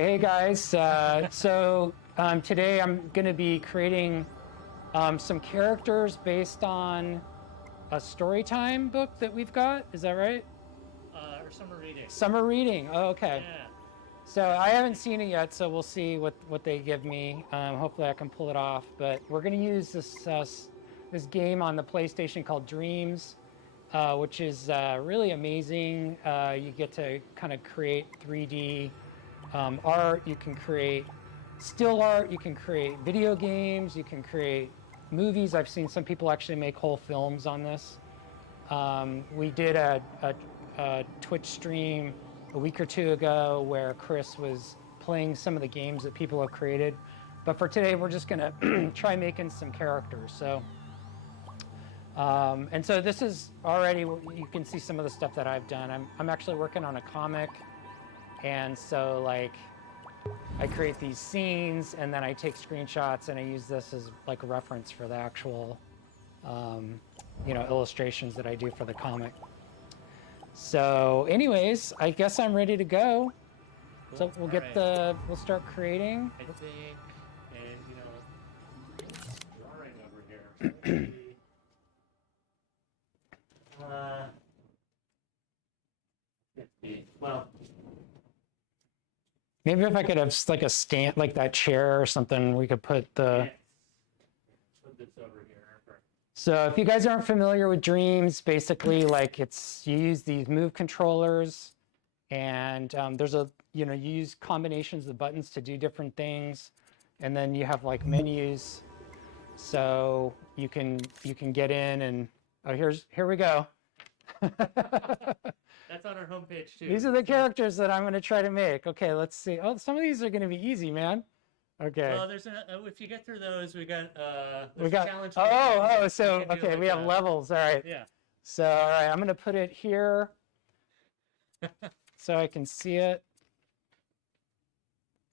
Hey guys, today I'm going to be creating some characters based on a story time book that we've got. Is that right? Or summer reading. Summer reading. Oh, okay. Yeah. So I haven't seen it yet, so we'll see what they give me. Hopefully I can pull it off. But we're going to use this game on the PlayStation called Dreams, which is really amazing. You get to kind of create 3D art, you can create still art, you can create video games, you can create movies. I've seen some people actually make whole films on this. We did a Twitch stream a week or two ago where Chris was playing some of the games that people have created. But for today, we're just gonna try making some characters. And so this is already, you can see some of the stuff that I've done. I'm actually working on a comic. And so like I create these scenes and then I take screenshots and I use this as like a reference for the actual, illustrations that I do for the comic. So anyways, I guess I'm ready to go. Cool. So we'll start creating. I think, and drawing over here. Well. Maybe if I could have like a stand, like that chair or something, we could put the. Yes. Put this over here. So if you guys aren't familiar with Dreams, basically like you use these move controllers, and you use combinations of buttons to do different things, and then you have like menus, so you can get in and here we go. That's on our homepage too. These are the characters that I'm going to try to make. Okay, let's see. Oh, some of these are going to be easy, man. Okay. Well, there's if you get through those, we got challenge. So okay, like we have levels. All right. Yeah. So all right, I'm going to put it here so I can see it.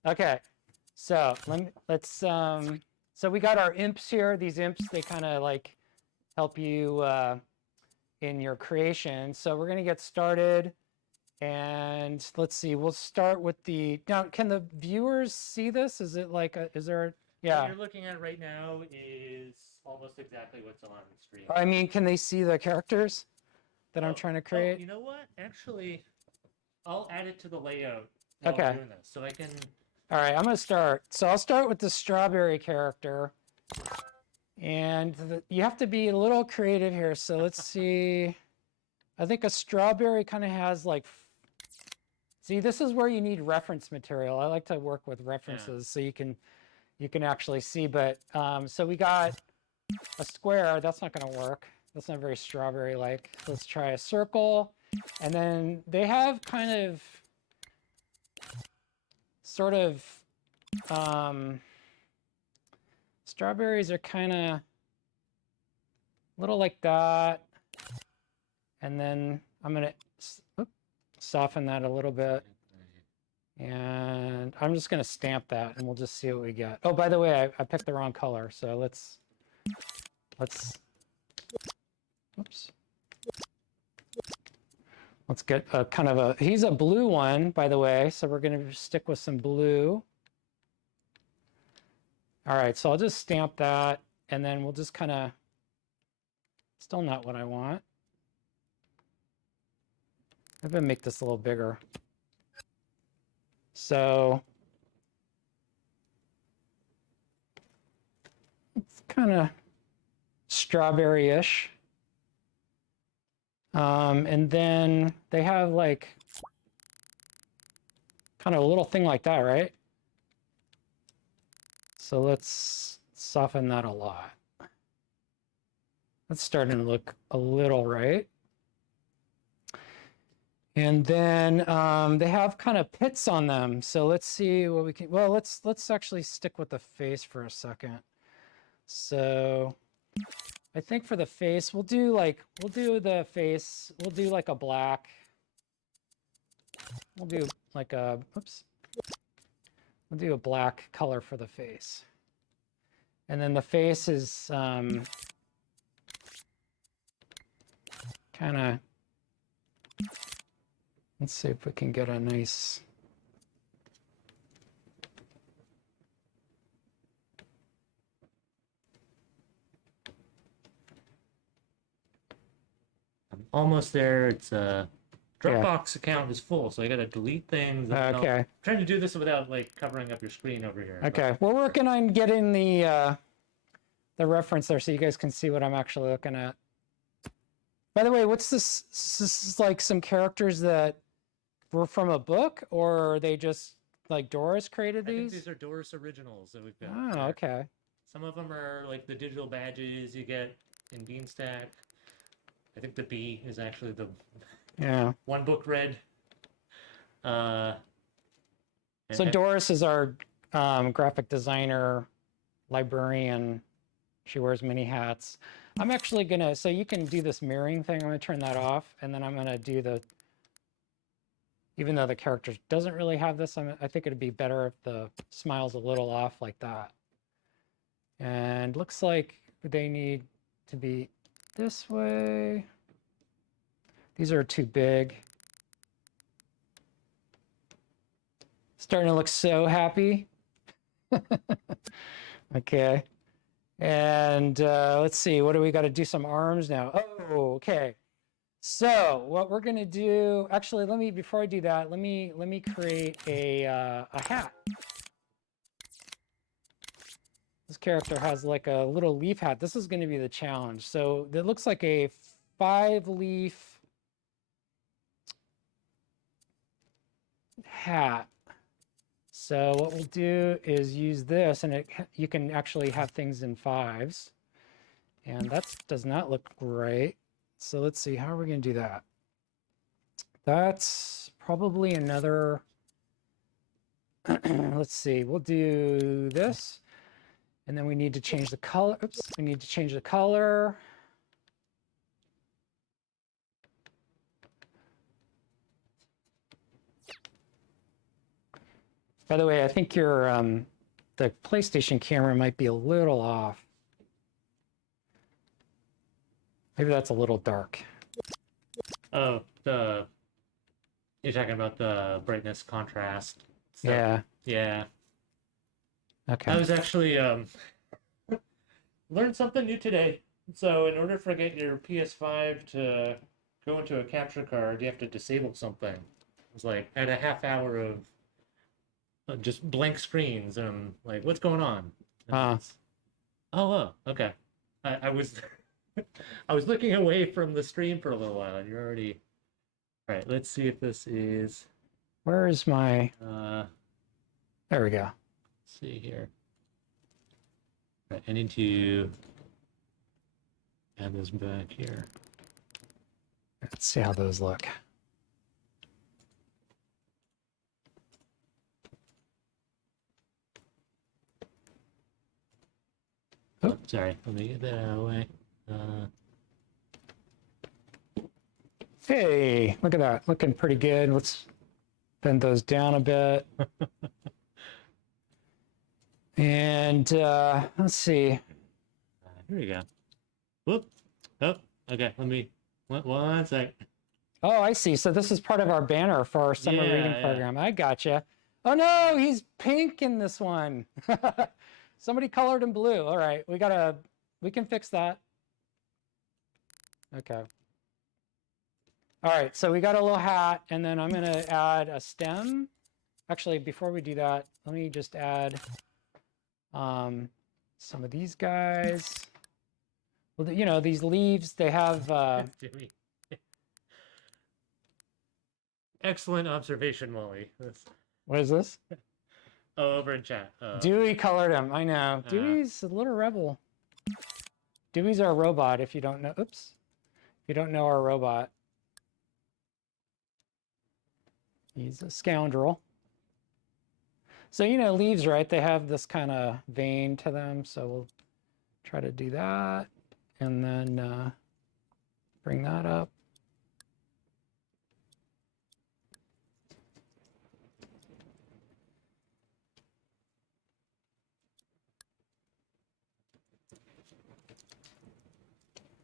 Okay. So let's so we got our imps here. These imps, they kind of like help you in your creation. So we're going to get started, and let's see, we'll start with now can the viewers see this? Is it like is there What you're looking at right now is almost exactly what's on the screen. I mean, can they see the characters that I'm trying to create? You know what? Actually, I'll add it to the layout while Okay. we're doing this, so I can. All right, I'm going to start. So I'll start with the strawberry character. And you have to be a little creative here. So let's see. I think a strawberry kind of has like, see, this is where you need reference material. I like to work with references so you can actually see. But so we got a square. That's not going to work. That's not very strawberry-like. Let's try a circle. And then they have kind of sort of strawberries are kind of a little like that. And then I'm going to soften that a little bit. And I'm just going to stamp that and we'll just see what we get. Oh, by the way, I picked the wrong color. So let's, oops. Let's get a kind of he's a blue one, by the way. So we're going to stick with some blue. All right, so I'll just stamp that, and then we'll just kind of, still not what I want. I'm going to make this a little bigger. So it's kind of strawberry-ish. And then they have like kind of a little thing like that, right? So let's soften that a lot. That's starting to look a little right. And then they have kind of pits on them. So let's see what we can, well, let's actually stick with the face for a second. So I think for the face, we'll do like a black. We'll do like a, oops. We'll do a black color for the face. And then the face is kind of, let's see if we can get a nice, almost there. It's Dropbox account is full, so I gotta delete things. Okay. I'm trying to do this without like covering up your screen over here. Okay. We're working on getting the reference there so you guys can see what I'm actually looking at. By the way, what's this? This is like some characters that were from a book, or are they just like Doris created I think these? these are Doris originals that we've got. Oh, there. okay. Some of them are like the digital badges you get in Beanstack. I think the B is actually the one book read. So Doris is our graphic designer, librarian. She wears many hats. I'm actually gonna, so you can do this mirroring thing. I'm gonna turn that off, and then I'm gonna do the, even though the character doesn't really have this, I think it'd be better if the smile's a little off like that. And looks like they need to be this way. These are too big. Starting to look so happy. Okay. And let's see, what do we got to do? Some arms now. Oh, okay. So what we're gonna do, actually, let me, before I do that, let me create a hat. This character has like a little leaf hat. This is going to be the challenge. So it looks like a 5-leaf hat. So what we'll do is use this, and you can actually have things in 5s. And that does not look right. So let's see, how are we going to do that? That's probably another, let's see, we'll do this. And then we need to change the color. Oops, we need to change the color. By the way, I think your the PlayStation camera might be a little off. Maybe that's a little dark. Oh, you're talking about the brightness contrast stuff. Yeah. Yeah. Okay. I was actually learned something new today. So in order for get your PS5 to go into a capture card, you have to disable something. It was like at a half hour of just blank screens, and I'm like, what's going on? Oh, okay. I was I was looking away from the stream for a little while, and you're already. All right, let's see if this is. Where is my? There we go. Let's see here. All right, I need to add this back here. Let's see how those look. Oh, sorry. Let me get that out of the way. Hey, look at that. Looking pretty good. Let's bend those down a bit. And let's see. Here we go. Whoop. Oh, okay. Let me. One sec. Oh, I see. So this is part of our banner for our summer reading program. I gotcha. Oh no, he's pink in this one. Somebody colored him blue. All right, we can fix that. Okay. All right, so we got a little hat, and then I'm gonna add a stem. Actually, before we do that, let me just add some of these guys. Well, you know, these leaves, they have... Excellent observation, Molly. What is this? Oh, over in chat. Dewey colored him. I know. Dewey's a little rebel. Dewey's our robot, if you don't know. Oops. If you don't know our robot. He's a scoundrel. So, you know, leaves, right? They have this kind of vein to them. So we'll try to do that. And then bring that up.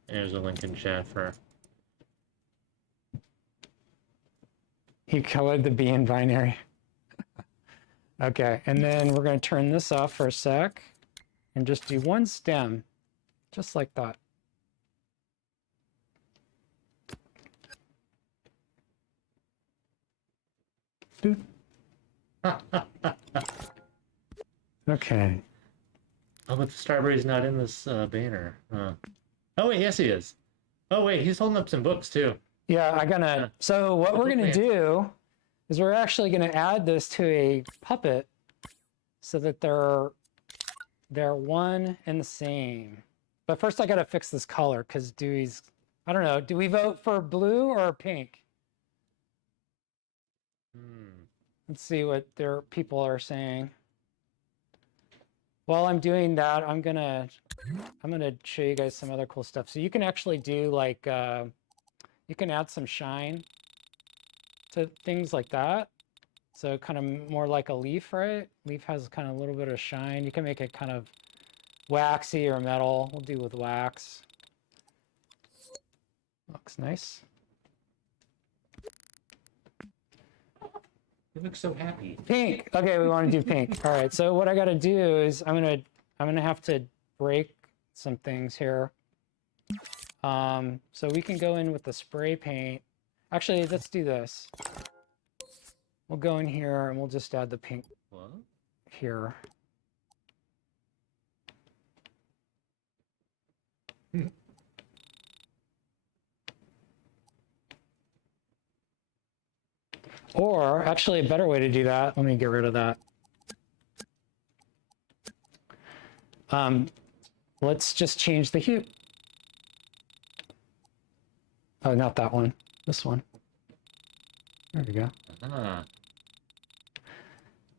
There's a link in chat for. He colored the B in binary. Okay, and then we're going to turn this off for a sec and just do one stem, just like that. Doot. Okay. Oh, but the strawberry's not in this banner. Oh wait, yes he is. Oh wait, he's holding up some books too. Yeah, I'm gonna. So what we're gonna do is we're actually gonna add this to a puppet so that they're one and the same. But first, I gotta fix this color because Dewey's. I don't know. Do we vote for blue or pink? Let's see what their people are saying. While I'm doing that, I'm gonna show you guys some other cool stuff. So you can actually do like you can add some shine to things like that. So kind of more like a leaf, right? Leaf has kind of a little bit of shine. You can make it kind of waxy or metal. We'll do with wax. Looks nice. You look so happy. Pink. Okay, we want to do pink. All right. So what I got to do is I'm gonna have to break some things here. So we can go in with the spray paint. Actually, let's do this. We'll go in here and we'll just add the pink here. Or actually a better way to do that, let me get rid of that. Let's just change the hue. Oh, not that one, this one. There we go.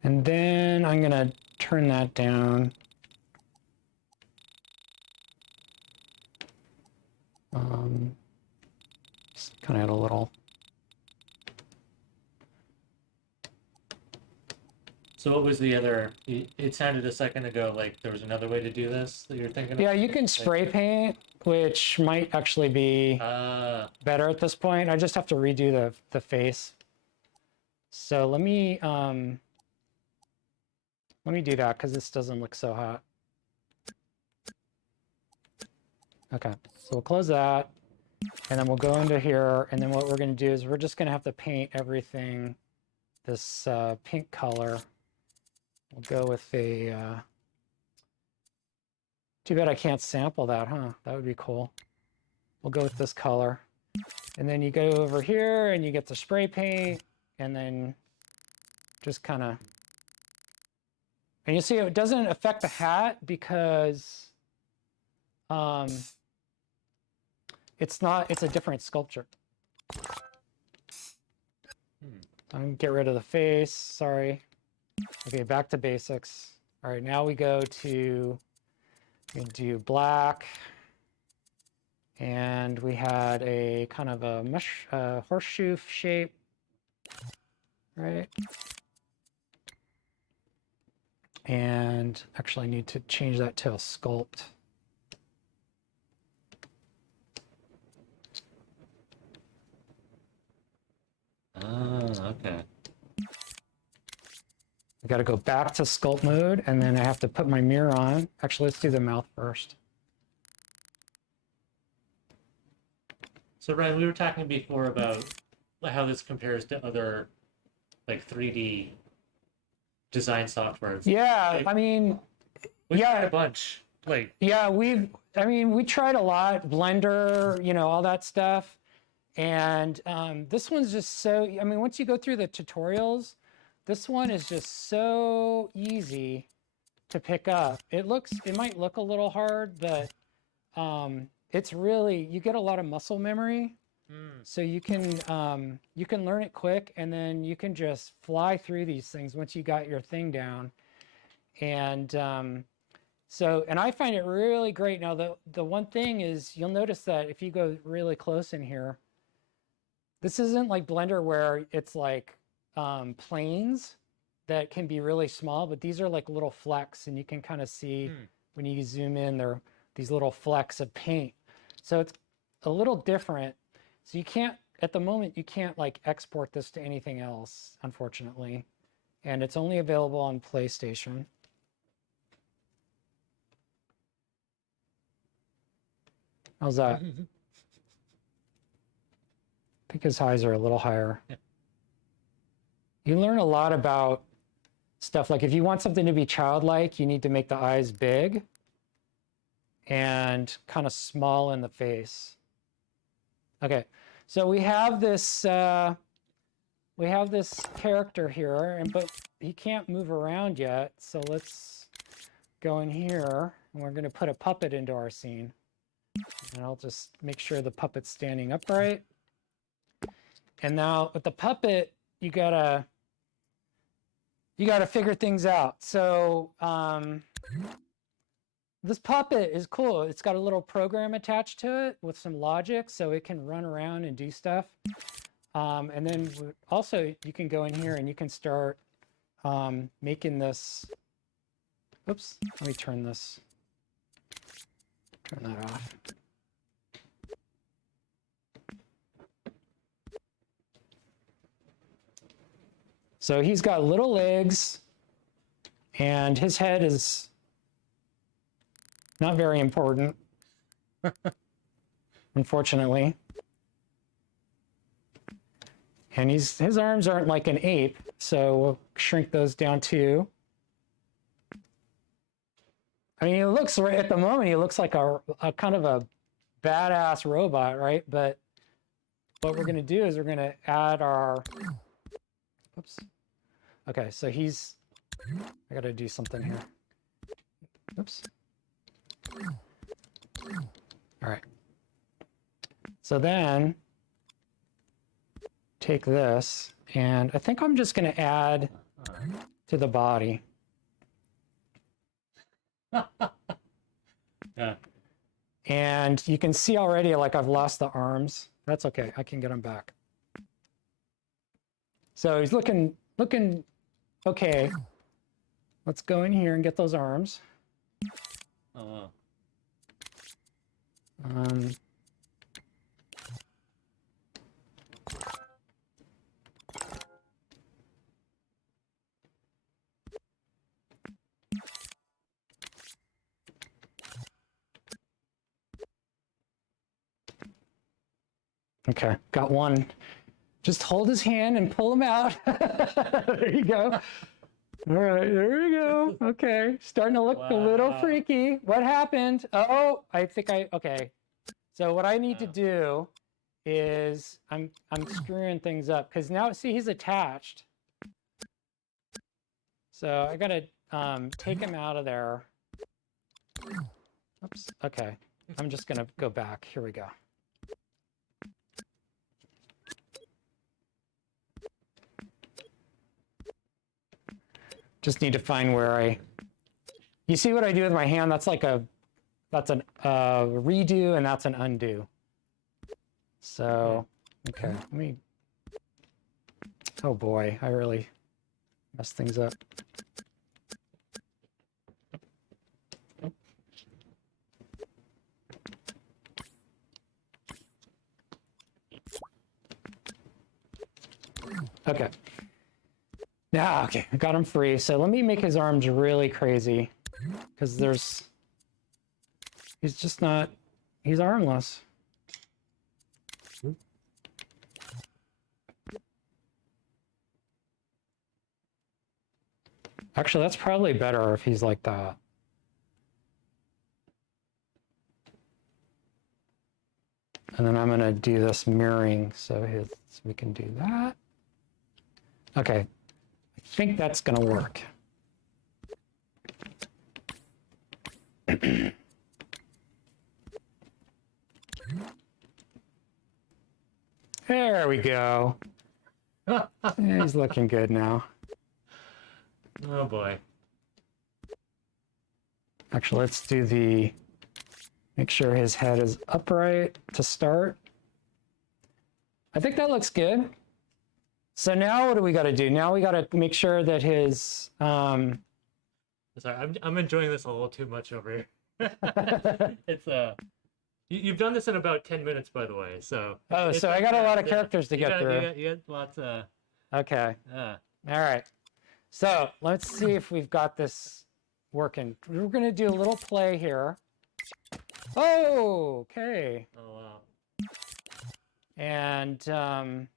And then I'm gonna turn that down. Just kind of add a little. So what was the other? It sounded a second ago like there was another way to do this that you're thinking of? Yeah, you can spray paint, which might actually be better at this point. I just have to redo the face. So let me do that because this doesn't look so hot. Okay, so we'll close that, and then we'll go into here, and then what we're going to do is we're just going to have to paint everything this pink color. We'll go with a, too bad I can't sample that, huh? That would be cool. We'll go with this color. And then you go over here and you get the spray paint, and then just kind of, and you see it doesn't affect the hat because it's a different sculpture. I'm gonna get rid of the face, sorry. Okay, back to basics. All right, now we go to, we do black. And we had a kind of a horseshoe shape, right? And actually I need to change that to a sculpt. Okay. I got to go back to sculpt mode, and then I have to put my mirror on. Actually, let's do the mouth first. So Ryan, we were talking before about how this compares to other like 3D design softwares. Yeah, like, I mean, we've tried a bunch. Like, yeah, we tried a lot, Blender, you know, all that stuff. And this one's just so, I mean, once you go through the tutorials, this one is just so easy to pick up. It might look a little hard, but it's really, you get a lot of muscle memory. So you can learn it quick, and then you can just fly through these things once you got your thing down. And and I find it really great. Now, the one thing is, you'll notice that if you go really close in here, this isn't like Blender where it's like planes that can be really small, but these are like little flecks, and you can kind of see when you zoom in, they're these little flecks of paint. So it's a little different. So you can't, at the moment, you can't like export this to anything else, unfortunately. And it's only available on PlayStation. How's that? I think his highs are a little higher. you learn a lot about stuff. Like if you want something to be childlike, you need to make the eyes big and kind of small in the face. Okay, so we have this character here, but he can't move around yet. So let's go in here, and we're going to put a puppet into our scene. And I'll just make sure the puppet's standing upright. And now with the puppet, you gotta figure things out. So this puppet is cool. It's got a little program attached to it with some logic, so it can run around and do stuff. And then also you can go in here and you can start making this. Oops, let me turn that off. So he's got little legs, and his head is not very important, unfortunately. And his arms aren't like an ape, so we'll shrink those down too. I mean, he looks right at the moment, he looks like a kind of a badass robot, right? But what we're going to do is we're going to add our. Oops. Okay, so I got to do something here. Oops. All right. So then take this, and I think I'm just going to add to the body. Yeah. And you can see already, like, I've lost the arms. That's okay. I can get them back. So he's looking okay. Let's go in here and get those arms. Oh, wow. Okay, got one. Just hold his hand and pull him out. There you go. All right, there we go. Okay, starting to look a little freaky. What happened? Oh, okay. So what I need to do is I'm screwing things up because now, see, he's attached. So I gotta take him out of there. Oops, okay. I'm just gonna go back. Here we go. Just need to find where you see what I do with my hand? That's an redo and that's an undo. So, okay, oh boy, I really messed things up. Okay. Yeah, okay, I got him free. So let me make his arms really crazy because he's just not, he's armless. Actually, that's probably better if he's like that. And then I'm gonna do this mirroring so we can do that. Okay. I think that's going to work. There we go. He's looking good now. Oh boy. Actually, let's do make sure his head is upright to start. I think that looks good. So now what do we got to do? Now we got to make sure that his... Sorry, I'm enjoying this a little too much over here. It's you've done this in about 10 minutes, by the way. So so I got a lot of characters to get through. You got lots of. Okay. All right. So let's see if we've got this working. We're going to do a little play here. Oh, okay. Oh wow. And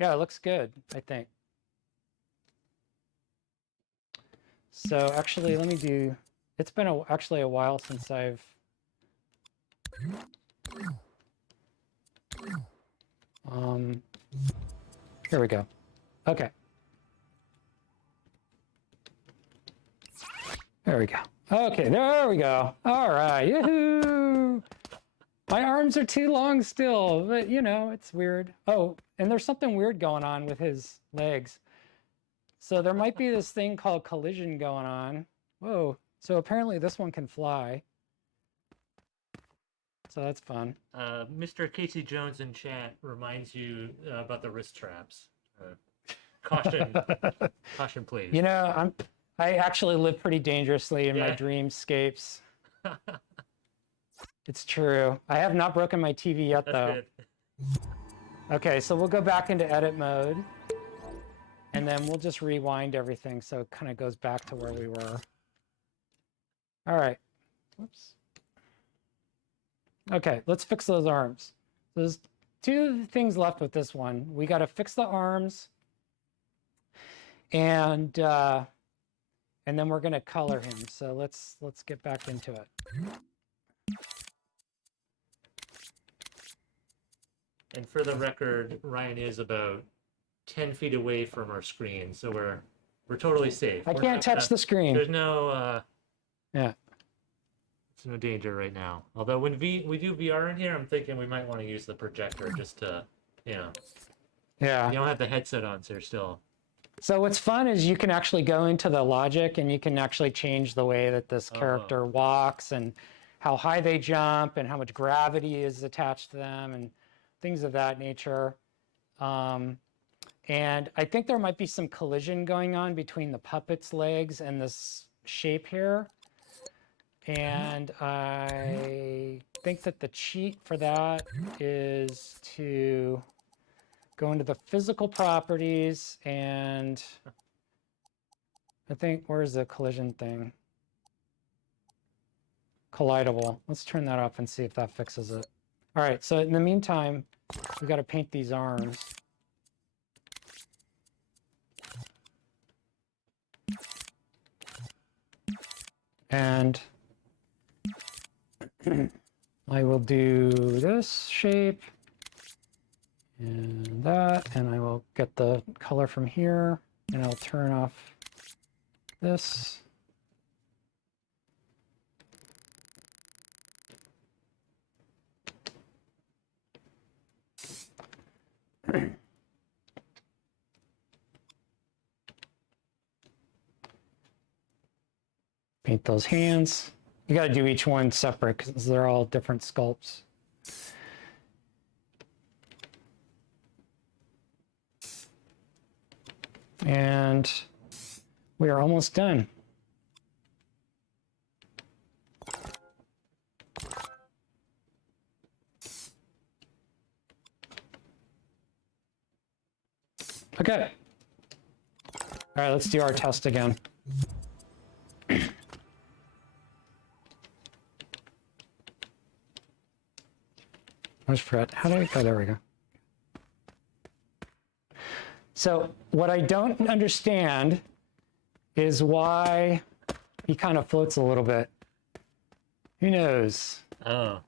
Yeah, it looks good, I think. So actually, let me do, it's been actually a while since I've, here we go. Okay. There we go. Okay, there we go. All right, yoo-hoo! My arms are too long still, but you know, it's weird. Oh, and there's something weird going on with his legs. So there might be this thing called collision going on. Whoa. So apparently this one can fly. So that's fun. Mr. Casey Jones in chat reminds you about the wrist traps. Caution, caution, please. You know, I actually live pretty dangerously in my dreamscapes. It's true. I have not broken my TV yet, though. Good. Okay, so we'll go back into edit mode. And then we'll just rewind everything so it kind of goes back to where we were. All right. Whoops. Okay, let's fix those arms. There's two things left with this one. We got to fix the arms, and then we're going to color him. So let's get back into it. And for the record, Ryan is about 10 feet away from our screen, so we're totally safe. I can't touch the screen. There's no yeah. There's no danger right now. Although when we do VR in here, I'm thinking we might want to use the projector just to, you know. Yeah. You don't have the headset on, so you're still. So what's fun is you can actually go into the logic and you can actually change the way that this character walks and how high they jump and how much gravity is attached to them and things of that nature. And I think there might be some collision going on between the puppet's legs and this shape here. And I think that the cheat for that is to go into the physical properties and I think, where's the collision thing? Collidable. Let's turn that off and see if that fixes it. All right, so in the meantime, we've got to paint these arms. And I will do this shape and that, and I will get the color from here, and I'll turn off this. Paint those hands. You got to do each one separate because they're all different sculpts. And we are almost done. Okay. All right, let's do our test again. Where's Fred? How do I go? There we go. So what I don't understand is why he kind of floats a little bit. Who knows? Oh.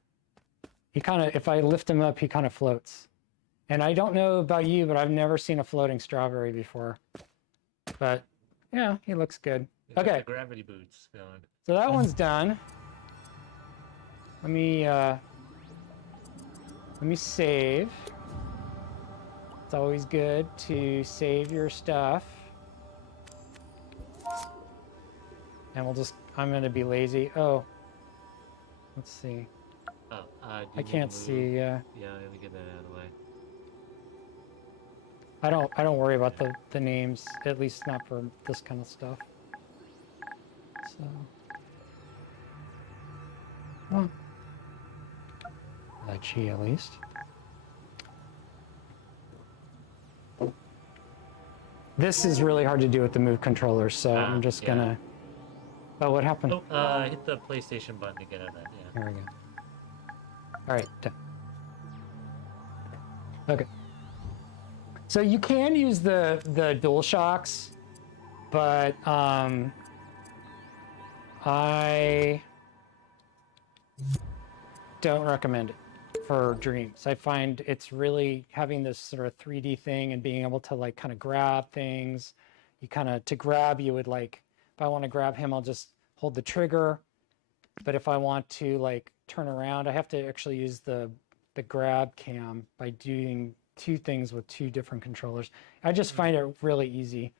He kind of, if I lift him up, he kind of floats. And I don't know about you, but I've never seen a floating strawberry before. But yeah, he looks good. Okay. The gravity boots going. So that one's done. Let me save. It's always good to save your stuff. And we'll just, I'm going to be lazy. Oh, let's see. Oh, I can't see. Yeah, let me get that out of the way. I don't worry about the names, at least not for this kind of stuff. So, well, G at least. This is really hard to do with the Move controller, so I'm just gonna. Oh, what happened? Oh, hit the PlayStation button to get out of that. Yeah. There we go. All right, done. Okay. So you can use the dual shocks, but I don't recommend it for dreams. I find it's really having this sort of 3D thing and being able to like kind of grab things. You kind of, to grab, you would like, if I want to grab him, I'll just hold the trigger. But if I want to like turn around, I have to actually use the grab cam by doing two things with two different controllers. I just find it really easy.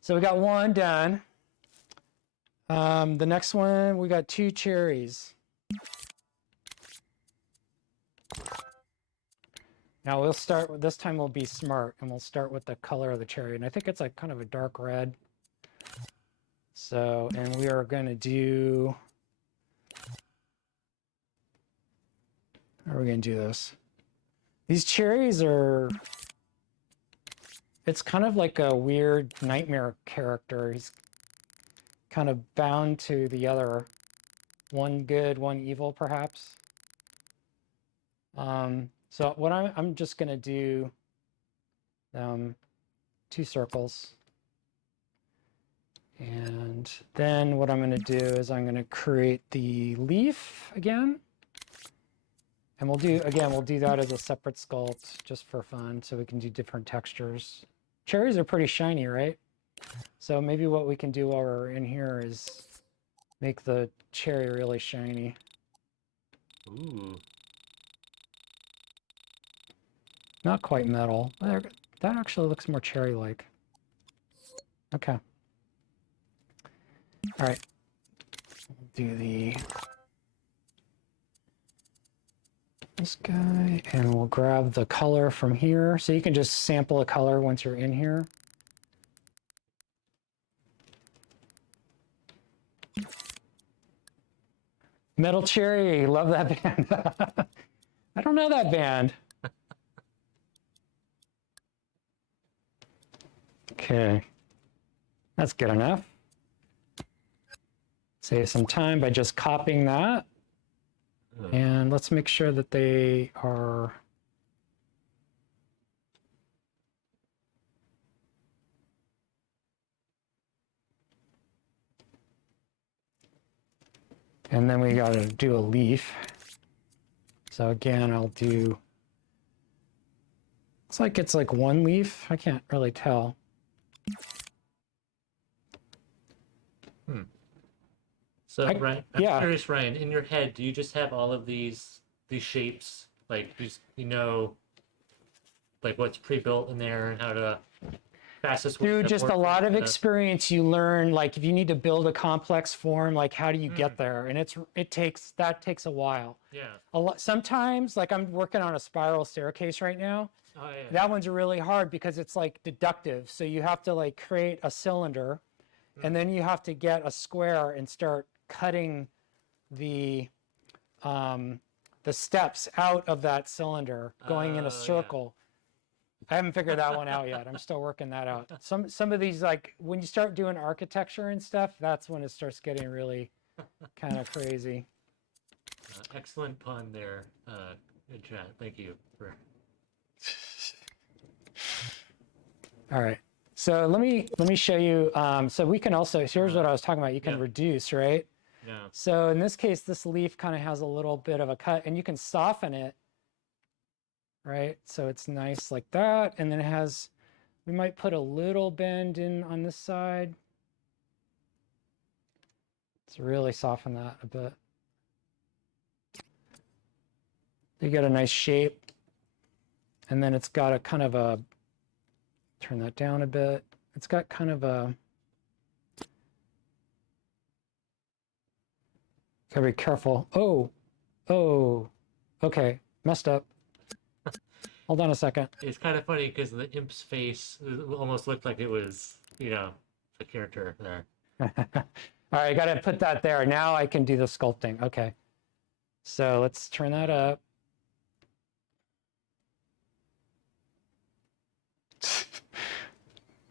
So we got one done. The next one, we got 2 cherries. Now we'll start with, this time we'll be smart and we'll start with the color of the cherry. And I think it's like kind of a dark red. So, and we are going to do, how are we going to do this? These cherries are, it's kind of like a weird nightmare character. He's kind of bound to the other, one good, one evil, perhaps. So what I'm just going to do 2 circles. And then what I'm going to do is I'm going to create the leaf again. And we'll do that as a separate sculpt just for fun, so we can do different textures. Cherries are pretty shiny, right? So maybe what we can do while we're in here is make the cherry really shiny. Ooh. Not quite metal. That actually looks more cherry-like. Okay. All right. Do this guy, and we'll grab the color from here. So you can just sample a color once you're in here. Metal Cherry, love that band. I don't know that band. Okay, that's good enough. Save some time by just copying that. And let's make sure that they are and then we got to do a leaf. So again, I'll do, looks like it's like 1 leaf. I can't really tell. So, Ryan, I'm curious, Ryan, in your head, do you just have all of these shapes? Like, you know, like what's pre-built in there and how to fastest way Through to just a work lot with of the- experience, you learn, like, if you need to build a complex form, like, how do you get there? And that takes a while. Yeah. Sometimes, like, I'm working on a spiral staircase right now. Oh, yeah. That one's really hard because it's like deductive. So you have to like create a cylinder, and then you have to get a square and start cutting the steps out of that cylinder, going in a circle. I haven't figured that one out yet. I'm still working that out. Some of these, like when you start doing architecture and stuff, that's when it starts getting really kind of crazy. Excellent pun there, in chat. Thank you for. All right. So let me show you. So we can also, here's what I was talking about. You can reduce, right? Yeah. So in this case, this leaf kind of has a little bit of a cut, and you can soften it, right? So it's nice like that. And then it has, we might put a little bend in on this side. Let's really soften that a bit. You get a nice shape. And then it's got a kind of a, turn that down a bit. It's got kind of a, gotta be careful. Oh, okay, messed up. Hold on a second. It's kind of funny because the imp's face almost looked like it was, you know, the character there. All right, I gotta put that there. Now I can do the sculpting. Okay. So let's turn that up.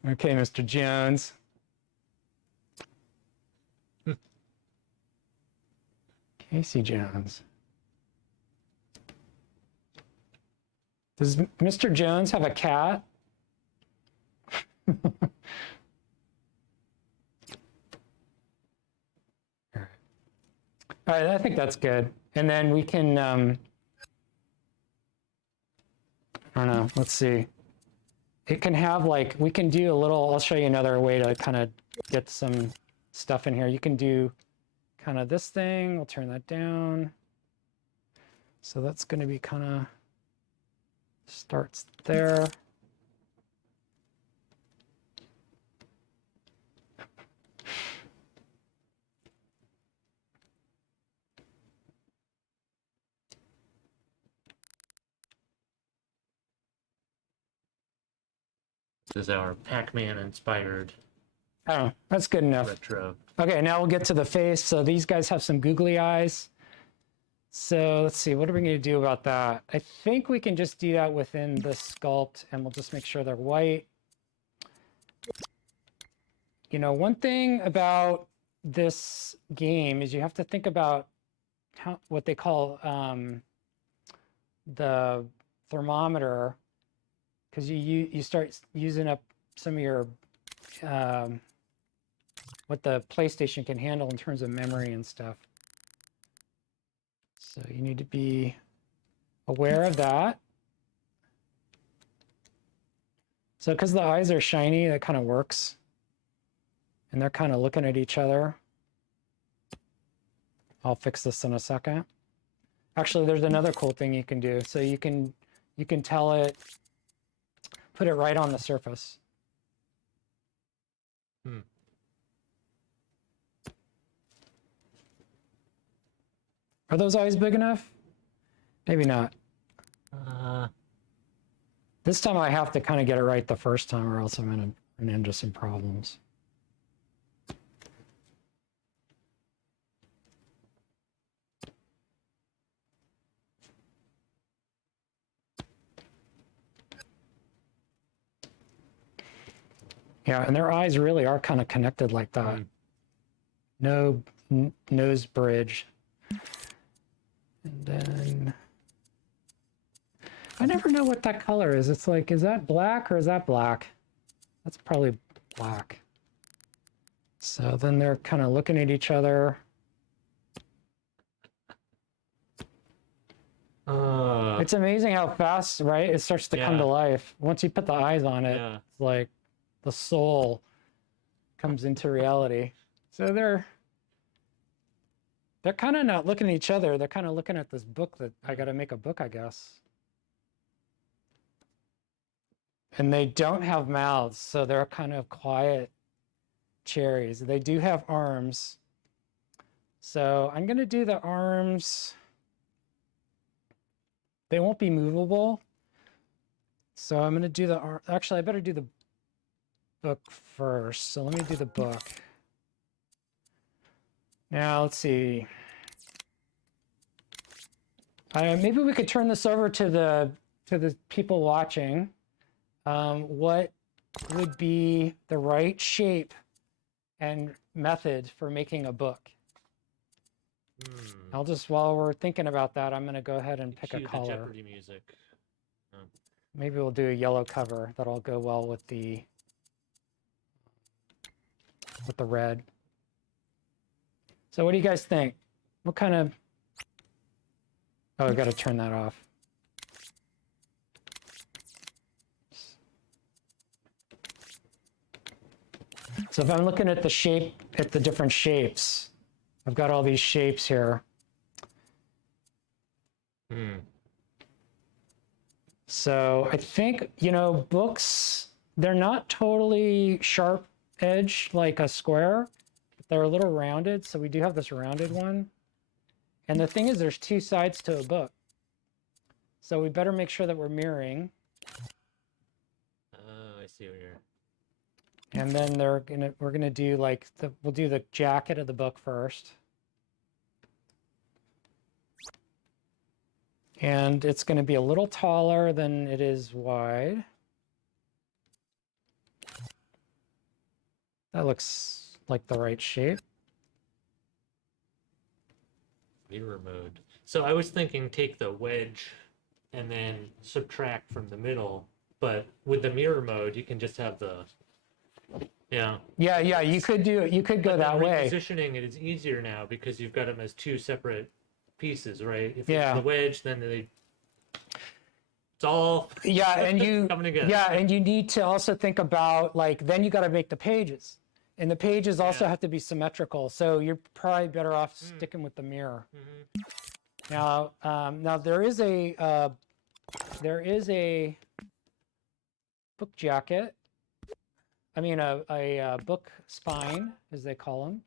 Okay, Mr. Jones. Casey Jones. Does Mr. Jones have a cat? All right, I think that's good. And then we can, I don't know, let's see. It can have like, we can do a little, I'll show you another way to kind of get some stuff in here. You can do kind of this thing. We'll turn that down. So that's going to be kind of starts there. This is our Pac-Man inspired Oh, that's good enough. retro. Okay, now we'll get to the face. So these guys have some googly eyes. So let's see, what are we going to do about that? I think we can just do that within the sculpt, and we'll just make sure they're white. You know, one thing about this game is you have to think about what they call the thermometer, because you start using up some of your what the PlayStation can handle in terms of memory and stuff. So you need to be aware of that. So because the eyes are shiny, that kind of works. And they're kind of looking at each other. I'll fix this in a second. Actually, there's another cool thing you can do. So you can tell it, put it right on the surface. Are those eyes big enough? Maybe not. This time I have to kind of get it right the first time, or else I'm going to run into some problems. Yeah, and their eyes really are kind of connected like that. No nose bridge. And then I never know what that color is. It's like, is that black or is that black? That's probably black. So then they're kind of looking at each other. It's amazing how fast, right? It starts to come to life. Once you put the eyes on it, it's like the soul comes into reality. So they're kind of not looking at each other. They're kind of looking at this book that I got to make a book, I guess. And they don't have mouths, so they're kind of quiet cherries. They do have arms. So I'm going to do the arms. They won't be movable. So I'm going to do the arm. Actually, I better do the book first. So let me do the book. Now, let's see. Maybe we could turn this over to the people watching. What would be the right shape and method for making a book? I'll just, while we're thinking about that, I'm going to go ahead and pick a color. The Jeopardy music. Maybe we'll do a yellow cover. That'll go well with the red. So what do you guys think? What kind of... Oh, I've got to turn that off. So if I'm looking at the shape, at the different shapes, I've got all these shapes here. So I think, you know, books, they're not totally sharp edge like a square. They're a little rounded, so we do have this rounded one. And the thing is, there's two sides to a book. So we better make sure that we're mirroring. Oh, I see what you're... And then we're gonna do like we'll do the jacket of the book first. And it's gonna be a little taller than it is wide. That looks like the right shape. Mirror mode. So I was thinking take the wedge and then subtract from the middle, but with the mirror mode, you can just have the Yeah. Yeah, you could do it. You could go But then that way. repositioning it is easier now because you've got them as two separate pieces, right? If it's Yeah. the wedge, then it's all Yeah, and coming together. yeah, and you need to also think about like then you got to make the pages. And the pages also Yeah. have to be symmetrical. So you're probably better off sticking with the mirror. Now, now there is a book jacket. I mean a book spine, as they call them.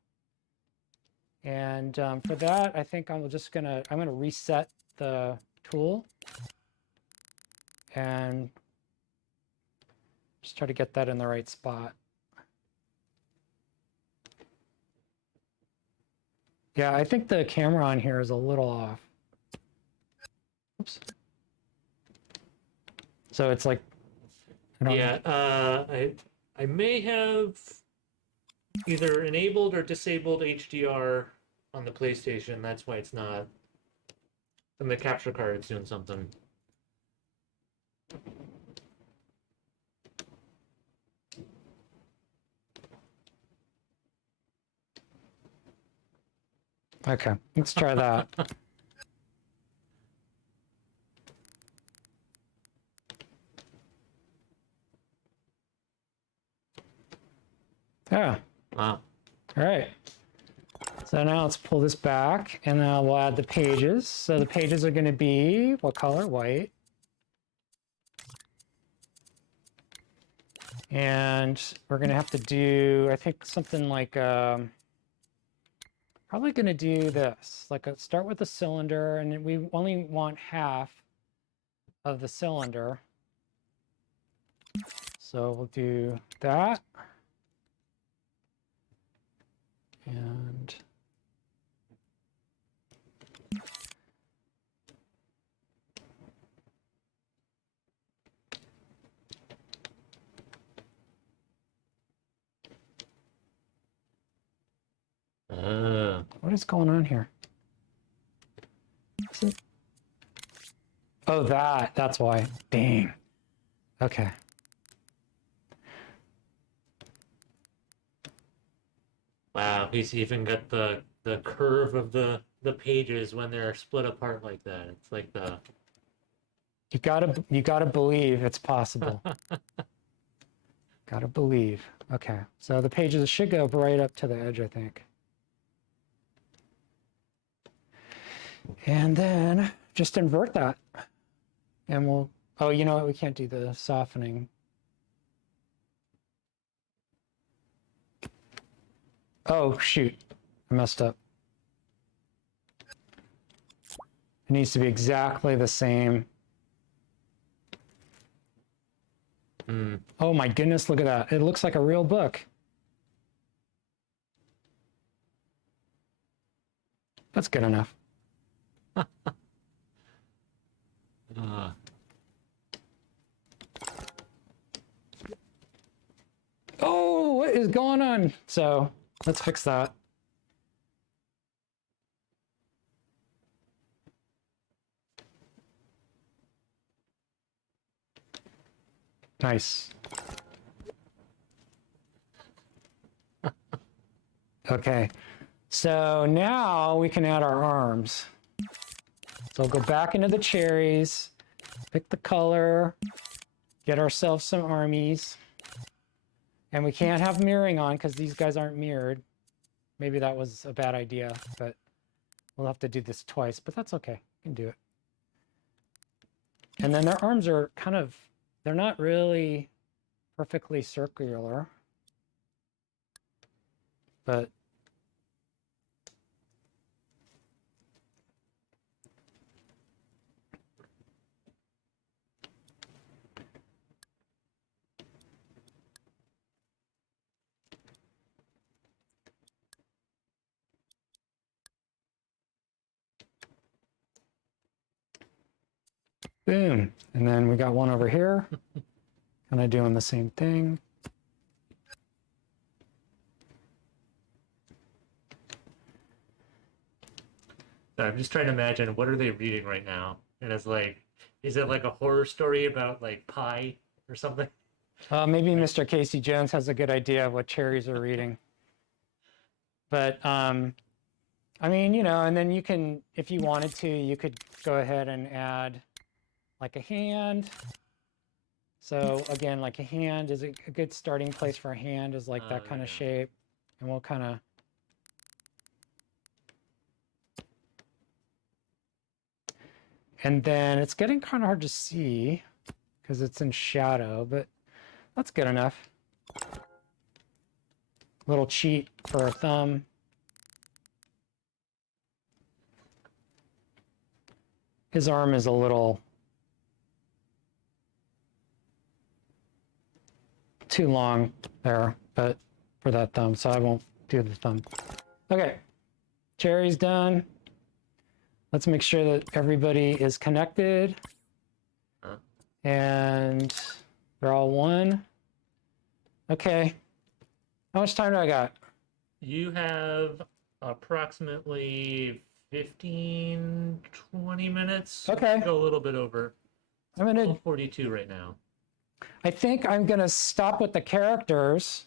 And for that, I think I'm gonna reset the tool and just try to get that in the right spot. Yeah, I think the camera on here is a little off. Oops. So it's like, I don't know. I may have either enabled or disabled HDR on the PlayStation. That's why it's not. And the capture card is doing something. Okay, let's try that. Yeah. Wow. All right. So now let's pull this back and now we'll add the pages. So the pages are going to be what color? White. And we're going to have to do, I think, something like, probably going to do this. Like start with the cylinder, and we only want half of the cylinder. So we'll do that. And what is going on here? Oh, that's why. Dang. Okay. Wow, he's even got the curve of the pages when they're split apart like that. It's like the You gotta believe it's possible. Gotta believe. Okay, so the pages should go right up to the edge, I think. And then just invert that. And we'll, oh, you know what? We can't do the softening. Oh, shoot. I messed up. It needs to be exactly the same. Oh my goodness, look at that. It looks like a real book. That's good enough. Oh, what is going on? So let's fix that. Nice. Okay, so now we can add our arms. So we'll go back into the cherries, pick the color, get ourselves some armies. And we can't have mirroring on because these guys aren't mirrored. Maybe that was a bad idea, but we'll have to do this twice, but that's okay. We can do it. And then their arms are kind of, they're not really perfectly circular, but boom. And then we got one over here, kind of doing the same thing. So I'm just trying to imagine what are they reading right now? And it's like, is it like a horror story about like pie or something? Maybe Mr. Casey Jones has a good idea of what cherries are reading. But I mean, you know, and then you can, if you wanted to, you could go ahead and add like a hand. So again, like a hand is a good starting place for a hand is like that kind of shape. And we'll kind of and then it's getting kind of hard to see because it's in shadow, but that's good enough. Little cheat for a thumb. His arm is a little too long there, but for that thumb, so I won't do the thumb. Okay, cherry's done. Let's make sure that everybody is connected. And they're all one. Okay. How much time do I got? You have approximately 15, 20 minutes. Okay. Go a little bit over. I'm gonna 42 right now. I think I'm gonna stop with the characters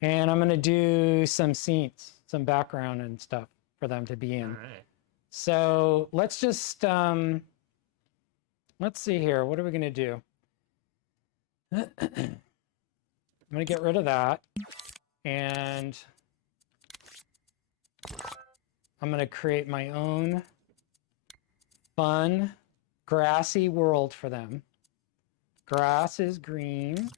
and I'm gonna do some scenes, some background and stuff for them to be in. All right. So let's just let's see here. What are we gonna do? I'm gonna get rid of that and I'm gonna create my own fun grassy world for them. Grass is green.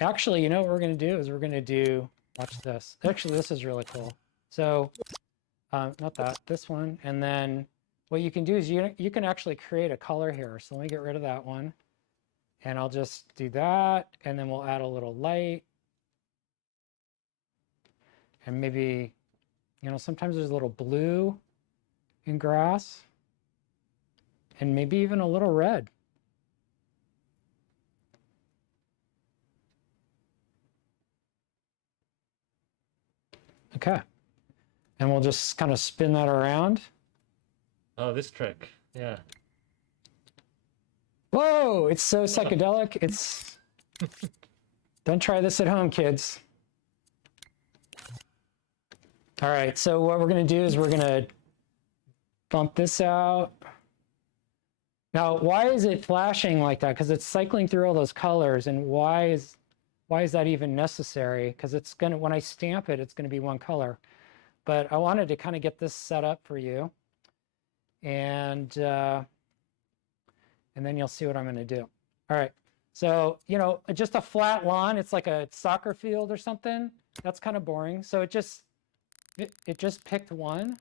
Actually, you know what we're going to do is we're going to do, watch this. Actually, this is really cool. So, not that, this one. And then what you can do is you can actually create a color here. So let me get rid of that one. And I'll just do that. And then we'll add a little light. And maybe, you know, sometimes there's a little blue in grass. And maybe even a little red. Okay. And we'll just kind of spin that around. Oh, this trick. Yeah. Whoa, it's so psychedelic. It's don't try this at home, kids. All right, so what we're going to do is we're going to bump this out. Now, why is it flashing like that? Because it's cycling through all those colors, and why is that even necessary? Because it's gonna, when I stamp it, it's gonna be one color. But I wanted to kind of get this set up for you, and then you'll see what I'm gonna do. All right, so you know, just a flat lawn. It's like a soccer field or something. That's kind of boring. So it just picked one.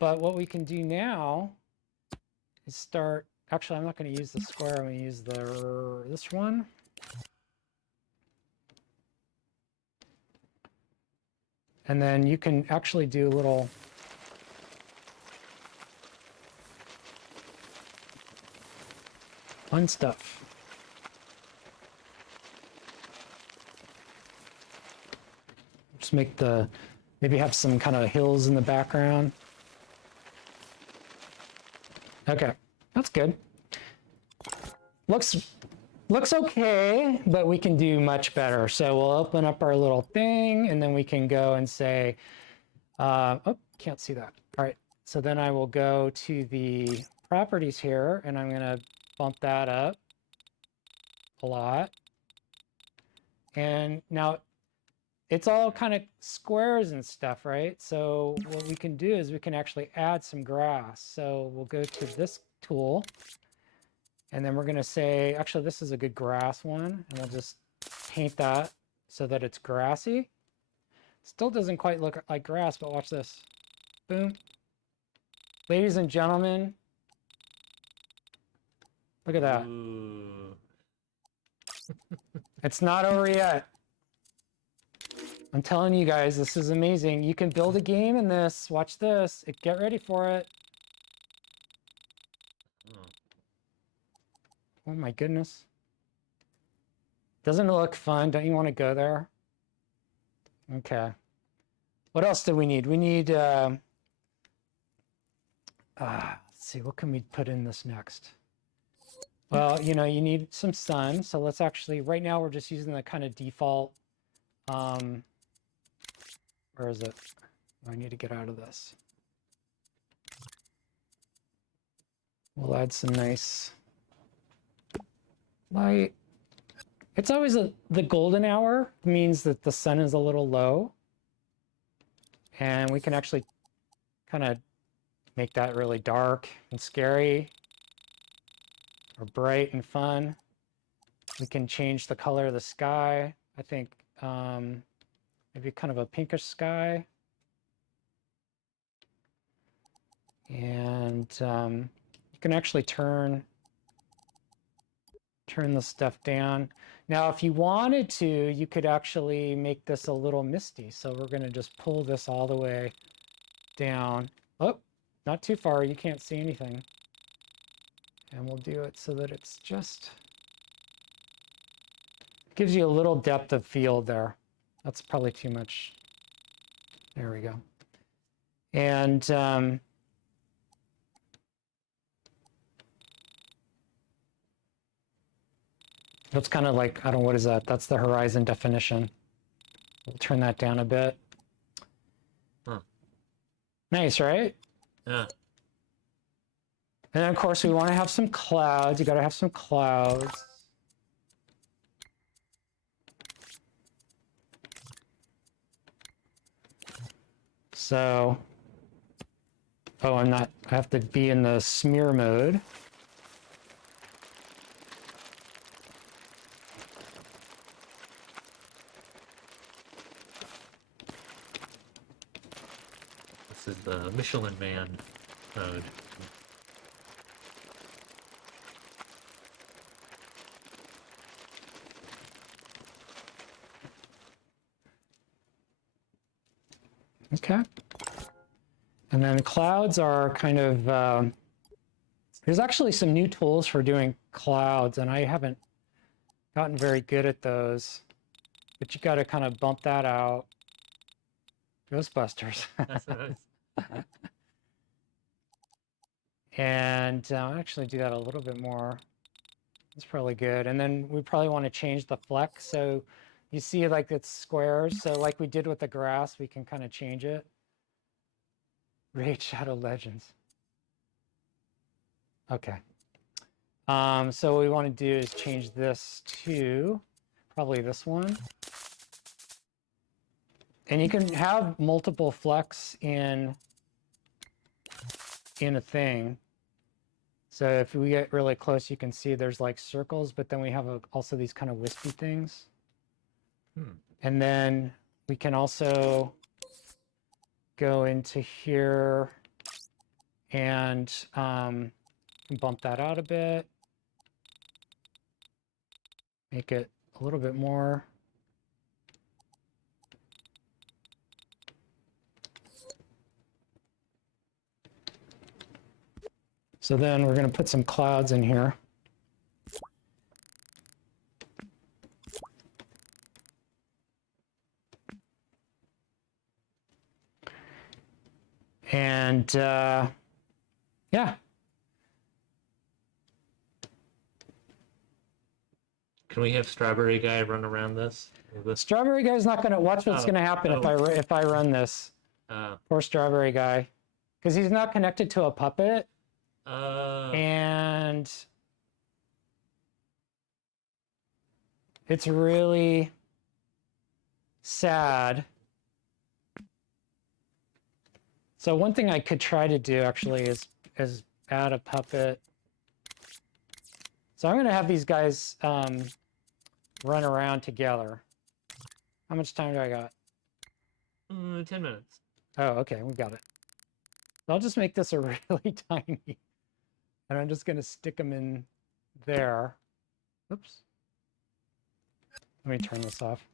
But what we can do now is start, actually I'm not going to use the square, I'm going to use this one. And then you can actually do little fun stuff. Just make maybe have some kind of hills in the background. Okay, that's good. Looks okay, but we can do much better. So we'll open up our little thing and then we can go and say, oh, can't see that. All right, so then I will go to the properties here and I'm gonna bump that up a lot. And now it's all kind of squares and stuff, right? So what we can do is we can actually add some grass. So we'll go to this tool and then we're gonna say, actually this is a good grass one, and we'll just paint that so that it's grassy. Still doesn't quite look like grass, but watch this. Boom. Ladies and gentlemen, look at that. Ooh. It's not over yet. I'm telling you guys, this is amazing. You can build a game in this. Watch this. Get ready for it. Oh my goodness. Doesn't it look fun? Don't you want to go there? Okay. What else do we need? We need, let's see, what can we put in this next? Well, you know, you need some sun. So let's actually, right now we're just using the kind of default, where is it? I need to get out of this. We'll add some nice light. It's always the golden hour means that the sun is a little low. And we can actually kind of make that really dark and scary or bright and fun. We can change the color of the sky. I think maybe kind of a pinkish sky. And you can actually turn the stuff down. Now, if you wanted to, you could actually make this a little misty. So we're going to just pull this all the way down. Oh, not too far. You can't see anything. And we'll do it so that it's just gives you a little depth of field there. That's probably too much. There we go. And that's kind of like, I don't know, what is that? That's the horizon definition. We'll turn that down a bit. Huh. Nice, right? Yeah. And then, of course, we want to have some clouds. You got to have some clouds. So, oh, I have to be in the smear mode. This is the Michelin Man mode. Okay. And then clouds are kind of, there's actually some new tools for doing clouds, and I haven't gotten very good at those. But you got to kind of bump that out. Ghostbusters. That's nice. And I'll actually do that a little bit more. That's probably good. And then we probably want to change the flex. So you see like it's squares. So like we did with the grass, we can kind of change it. Raid Shadow Legends. Okay. So what we want to do is change this to probably this one. And you can have multiple flex in a thing. So if we get really close, you can see there's like circles, but then we have also these kind of wispy things. And then we can also go into here and bump that out a bit. Make it a little bit more. So then we're going to put some clouds in here. And yeah. Can we have Strawberry Guy run around this? Strawberry Guy's not going to watch what's going to happen if I run this. Poor Strawberry Guy, because he's not connected to a puppet. And it's really sad. So one thing I could try to do actually is add a puppet. So I'm going to have these guys run around together. How much time do I got? 10 minutes. Oh, okay, we got it. So I'll just make this a really tiny. And I'm just going to stick them in there. Oops. Let me turn this off.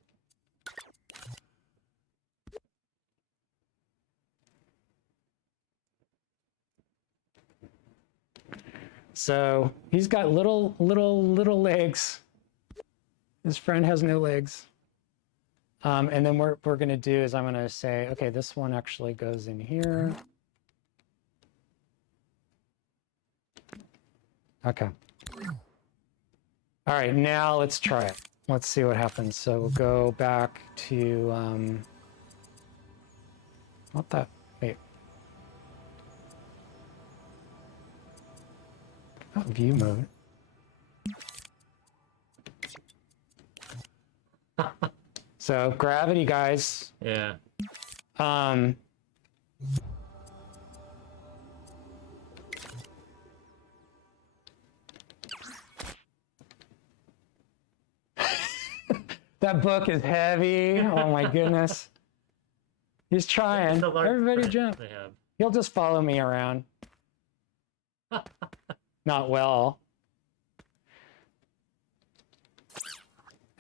So he's got little legs. His friend has no legs. And then what we're going to do is I'm going to say, okay, this one actually goes in here. Okay. All right, now let's try it. Let's see what happens. So we'll go back to, what the, wait. Not view mode. So gravity, guys. Yeah. That book is heavy. Oh my goodness. He's trying. It's a large Everybody print jump. they have. He'll just follow me around. Not well.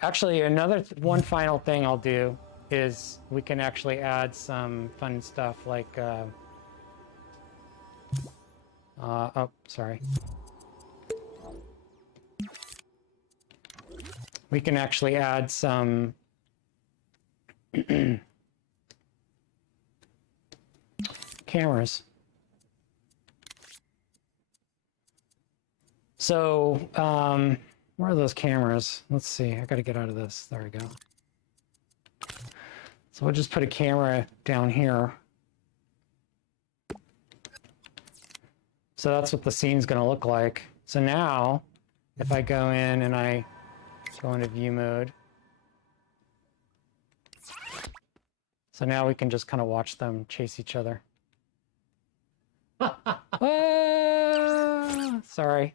Actually, one final thing I'll do is we can actually add some fun stuff like, oh, sorry. We can actually add some cameras. So, where are those cameras? Let's see. I got to get out of this. There we go. So we'll just put a camera down here. So that's what the scene's going to look like. So now, if I go in and I go into view mode, so now we can just kind of watch them chase each other. Ah, sorry.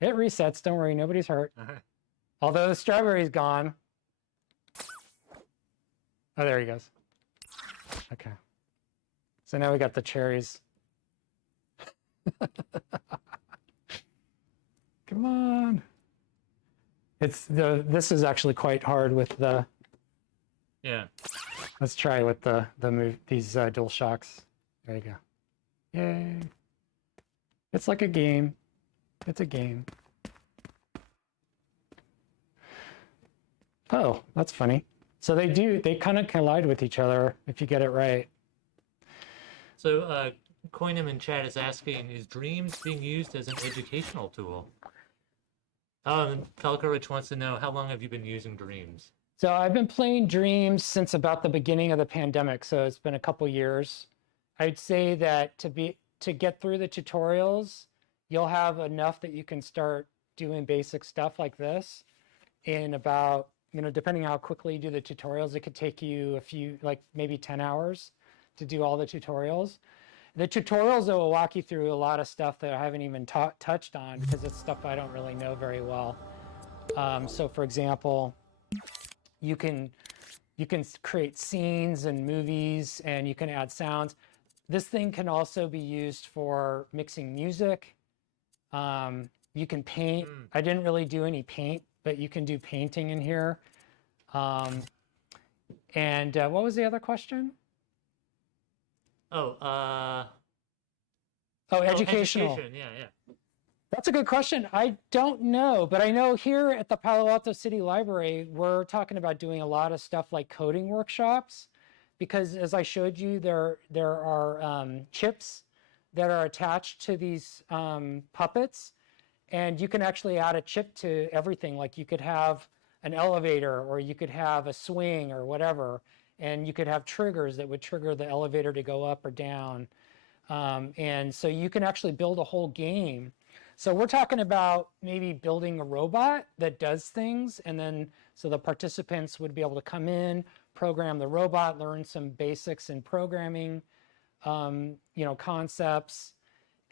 It resets. Don't worry. Nobody's hurt. Although the strawberry's gone. Oh, there he goes. Okay. So now we got the cherries. Come on. This is actually quite hard with the. Yeah. Let's try with these dual shocks. There you go. Yay. It's like a game. It's a game. Oh, that's funny. So they kind of collide with each other if you get it right. So, Coinham in chat is asking, is Dreams being used as an educational tool? And Falcarich wants to know, how long have you been using Dreams? So I've been playing Dreams since about the beginning of the pandemic, so it's been a couple years. I'd say that to get through the tutorials, you'll have enough that you can start doing basic stuff like this in about, depending on how quickly you do the tutorials, it could take you like maybe 10 hours to do all the tutorials. The tutorials will walk you through a lot of stuff that I haven't even touched on because it's stuff I don't really know very well. So for example, you can create scenes and movies, and you can add sounds. This thing can also be used for mixing music. You can paint. I didn't really do any paint, but you can do painting in here. And what was the other question? Educational. Education. Yeah. That's a good question. I don't know, but I know here at the Palo Alto City Library, we're talking about doing a lot of stuff like coding workshops, because as I showed you, there are chips that are attached to these puppets, and you can actually add a chip to everything. Like you could have an elevator, or you could have a swing or whatever, and you could have triggers that would trigger the elevator to go up or down. And so you can actually build a whole game. So we're talking about maybe building a robot that does things, and then so the participants would be able to come in, program the robot, learn some basics in programming, concepts,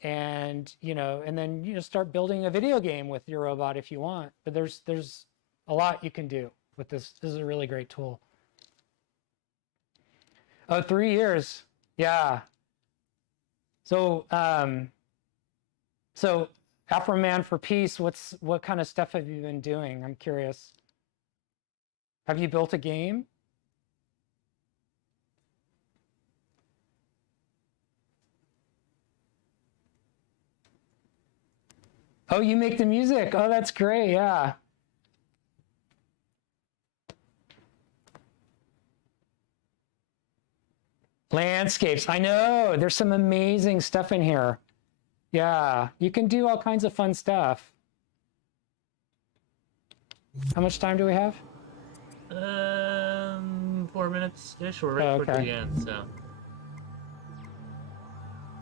and then start building a video game with your robot if you want. But there's a lot you can do with this. This is a really great tool. Oh, 3 years. Yeah. So Afro Man for Peace, what kind of stuff have you been doing? I'm curious. Have you built a game? Oh, you make the music. Oh, that's great. Yeah. Landscapes. I know. There's some amazing stuff in here. Yeah, you can do all kinds of fun stuff. How much time do we have? 4 minutes ish. We're right Oh, towards okay. the end. So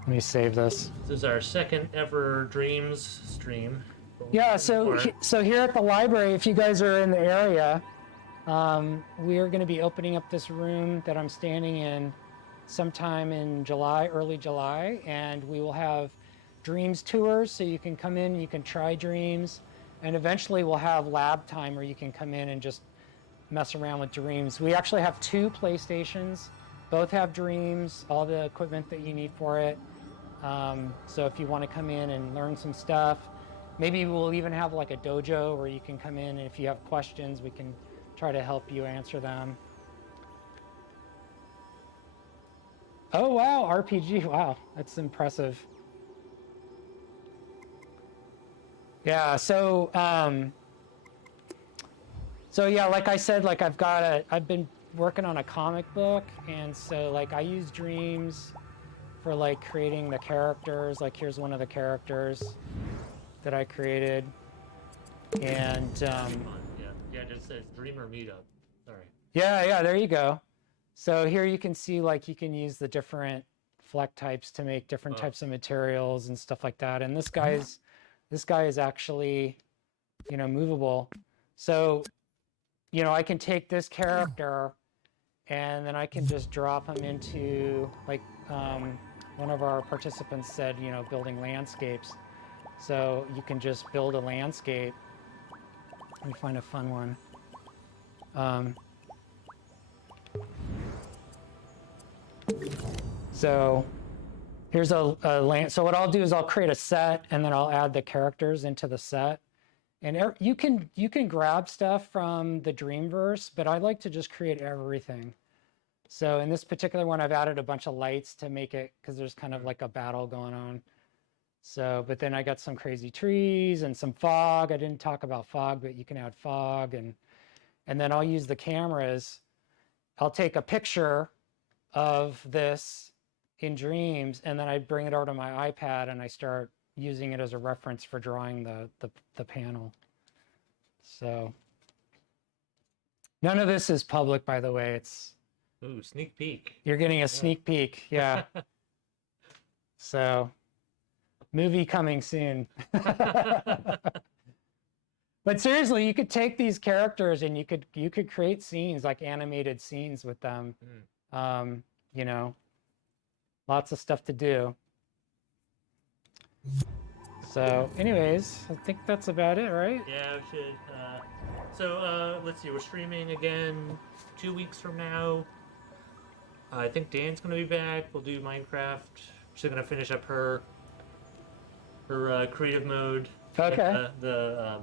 Let me save this. this is our second ever Dreams stream. Yeah, so here at the library, if you guys are in the area, we are going to be opening up this room that I'm standing in sometime in July, early July, and we will have Dreams tours, so you can come in, you can try Dreams, and eventually we'll have lab time where you can come in and just mess around with Dreams. We actually have 2 PlayStations, both have Dreams, all the equipment that you need for it. So if you want to come in and learn some stuff, maybe we'll even have like a dojo where you can come in, and if you have questions, we can try to help you answer them. Oh wow, RPG, wow, that's impressive. Yeah, so yeah, like I said, like I've been working on a comic book, and so like I use Dreams for like creating the characters. Like here's one of the characters that I created, and yeah, it just says Dreamer Meetup. Sorry. yeah, there you go. So here you can see like you can use the different fleck types to make different types of materials and stuff like that. And this guy is actually, you know, movable. So, you know, I can take this character and then I can just drop him into, like one of our participants said, you know, building landscapes. So you can just build a landscape. Let me find a fun one. So here's a land. So what I'll do is I'll create a set, and then I'll add the characters into the set. And you can grab stuff from the Dreamverse, but I like to just create everything. So in this particular one, I've added a bunch of lights to make it, because there's kind of like a battle going on. So, but then I got some crazy trees and some fog. I didn't talk about fog, but you can add fog, and then I'll use the cameras. I'll take a picture of this in Dreams, and then I bring it over to my iPad and I start using it as a reference for drawing the panel. So none of this is public, by the way. It's Ooh, sneak peek. You're getting a sneak peek, yeah. So movie coming soon. But seriously, you could take these characters and you could create scenes, like animated scenes with them. You know, lots of stuff to do. So anyways, I think that's about it, right? Yeah, we should. So let's see, we're streaming again 2 weeks from now. I think Dan's gonna be back. We'll do Minecraft. She's gonna finish up her creative mode. Okay. The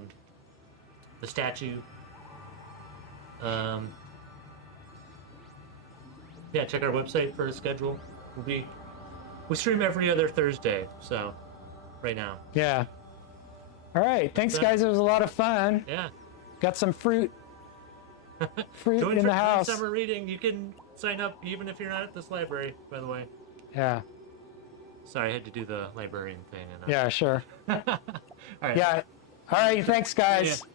statue. Yeah, check our website for a schedule. We stream every other Thursday, so right now. Yeah. All right. Thanks, guys. It was a lot of fun. Yeah. Got some fruit. Fruit Join in the house. Summer reading. You can sign up even if you're not at this library, by the way. Yeah. Sorry, I had to do the librarian thing. Yeah, sure. All right. Yeah. All right. Thanks, guys. Yeah.